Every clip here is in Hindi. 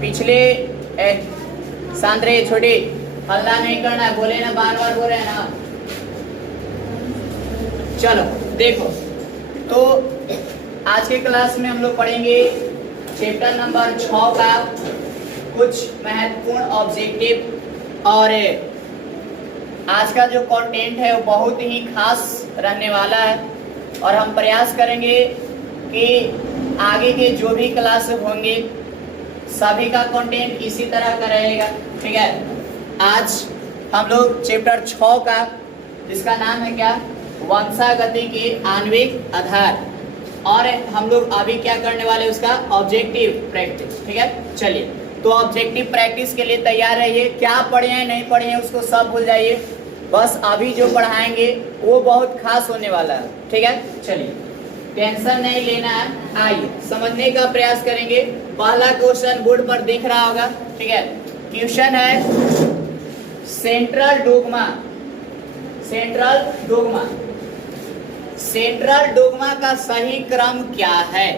पिछले शांत रहे छोटे, हल्ला नहीं करना है, बोले ना, बार बार बोले ना। चलो देखो, तो आज के क्लास में हम लोग पढ़ेंगे चैप्टर नंबर 6 का कुछ महत्वपूर्ण ऑब्जेक्टिव। और आज का जो कंटेंट है वो बहुत ही खास रहने वाला है और हम प्रयास करेंगे कि आगे के जो भी क्लास होंगे सभी का कंटेंट इसी तरह का रहेगा। ठीक है, आज हम लोग चैप्टर 6 का, जिसका नाम है क्या, वंशागति के आणविक आधार, और हम लोग अभी क्या करने वाले उसका ऑब्जेक्टिव प्रैक्टिस। ठीक है, चलिए तो ऑब्जेक्टिव प्रैक्टिस के लिए तैयार रहिए। क्या पढ़े हैं नहीं पढ़े हैं उसको सब भूल जाइए, बस अभी जो पढ़ाएंगे वो बहुत खास होने वाला है। ठीक है, चलिए टेंशन नहीं लेना है, आइए समझने का प्रयास करेंगे। पहला क्वेश्चन बोर्ड पर दिख रहा होगा। ठीक है, क्वेश्चन है central dogma. Central dogma, central dogma का सही क्रम क्या है?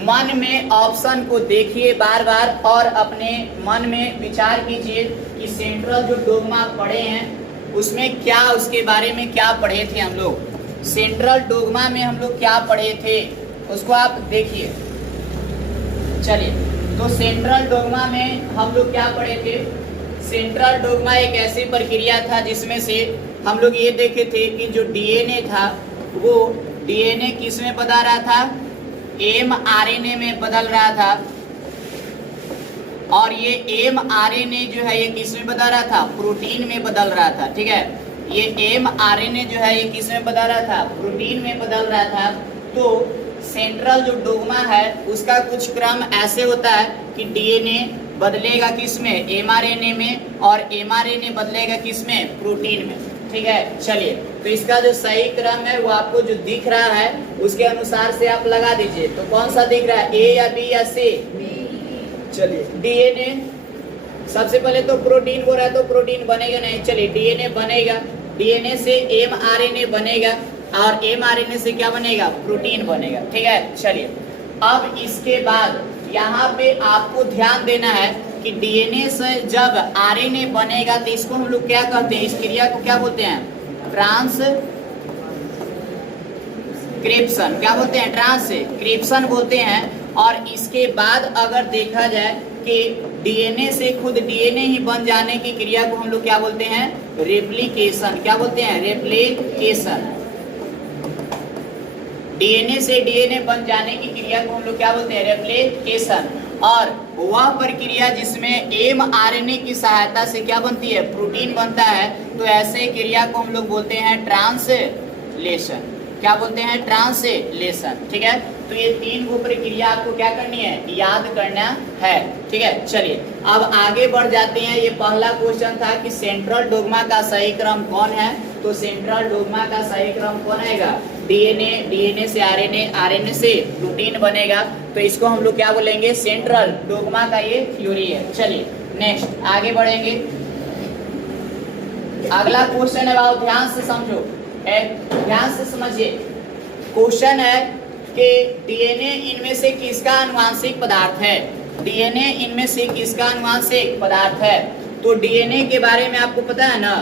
मन में ऑप्शन को देखिए बार बार और अपने मन में विचार कीजिए कि सेंट्रल जो डोग्मा पढ़े हैं उसमें क्या, उसके बारे में क्या पढ़े थे हम लोग। सेंट्रल डोग्मा में हम लोग क्या पढ़े थे उसको आप देखिए। चलिए, तो सेंट्रल डोग्मा में हम लोग क्या पढ़े थे? सेंट्रल डोग्मा एक ऐसी प्रक्रिया था जिसमें से हम लोग ये देखे थे कि जो डीएनए था वो डीएनए किस में बदल रहा था? एमआरएनए में बदल रहा था। और ये एमआरएनए जो है ये किस में बदल रहा था? प्रोटीन में बदल रहा था। ठीक है, ये एमआरएनए जो है ये किस में बदल रहा था? प्रोटीन में बदल रहा था। तो सेंट्रल जो डोग्मा है उसका कुछ क्रम ऐसे होता है कि डीएनए बदलेगा किस में? एमआरएनए में, और एमआरएनए बदलेगा किस में? प्रोटीन में। ठीक है, चलिए तो इसका जो सही क्रम है वो आपको जो दिख रहा है उसके अनुसार से आप लगा दीजिए। तो कौन सा दिख रहा है, ए या बी या सी? चलिए, डीएनए सबसे पहले तो प्रोटीन हो रहा है तो प्रोटीन बनेगा नहीं। चलिए, डीएनए बनेगा, डीएनए से एमआरएनए बनेगा, और एमआरएनए से क्या बनेगा? प्रोटीन बनेगा। ठीक है, चलिए अब इसके बाद यहाँ पे आपको ध्यान देना है कि डीएनए से जब आरएनए बनेगा तो इसको हम लोग क्या कहते हैं? इस क्रिया को क्या बोलते हैं? ट्रांसक्रिप्शन। क्या बोलते हैं? ट्रांसक्रिप्शन बोलते हैं। और इसके बाद अगर देखा जाए कि डीएनए से खुद डीएनए ही बन जाने की क्रिया को हम लोग क्या बोलते हैं? रेप्लिकेशन। क्या बोलते हैं? रेप्लिकेशन। डीएनए से डीएनए बन जाने की क्रिया को हम लोग क्या बोलते हैं? रेप्लिकेशन। और वह प्रक्रिया जिसमें एमआरएनए की सहायता से क्या बनती है? प्रोटीन बनता है। तो ऐसे क्रिया को हम लोग बोलते हैं ट्रांसलेशन। क्या बोलते हैं? ट्रांसलेशन। ठीक है, तो ये 3 गो प्रक्रिया आपको क्या करनी है? याद करना है। ठीक है, चलिए अब आगे बढ़ जाते हैं। ये पहला क्वेश्चन था कि सेंट्रल डोग्मा का सही क्रम कौन है? तो सेंट्रल डोग्मा का सही क्रम कौन आएगा? डीएनए, डीएनए से आरएनए, आरएनए से प्रोटीन बनेगा। तो इसको हम लोग क्या बोलेंगे? सेंट्रल डोग्मा का ये थ्योरी है। चलिए नेक्स्ट आगे बढ़ेंगे। अगला क्वेश्चन है, आओ ध्यान से समझो, ध्यान से समझिए। क्वेश्चन है कि डीएनए इनमें से किसका आनुवांशिक पदार्थ है? डीएनए इनमें से किसका आनुवांशिक पदार्थ है? तो डीएनए के बारे में आपको पता है ना,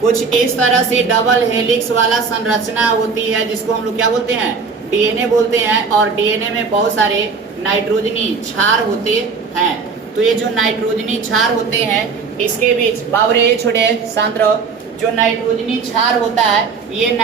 कुछ इस तरह से डबल हेलिक्स वाला संरचना होती है जिसको हम लोग क्या बोलते हैं? डीएनए बोलते हैं। और डीएनए में बहुत सारे नाइट्रोजनी क्षार होते हैं। तो ये जो नाइट्रोजनी क्षार होते हैं इसके बीच, बाबरे छोटे शांत रहो, जो नाइट्रोजनी क्षार होता है ये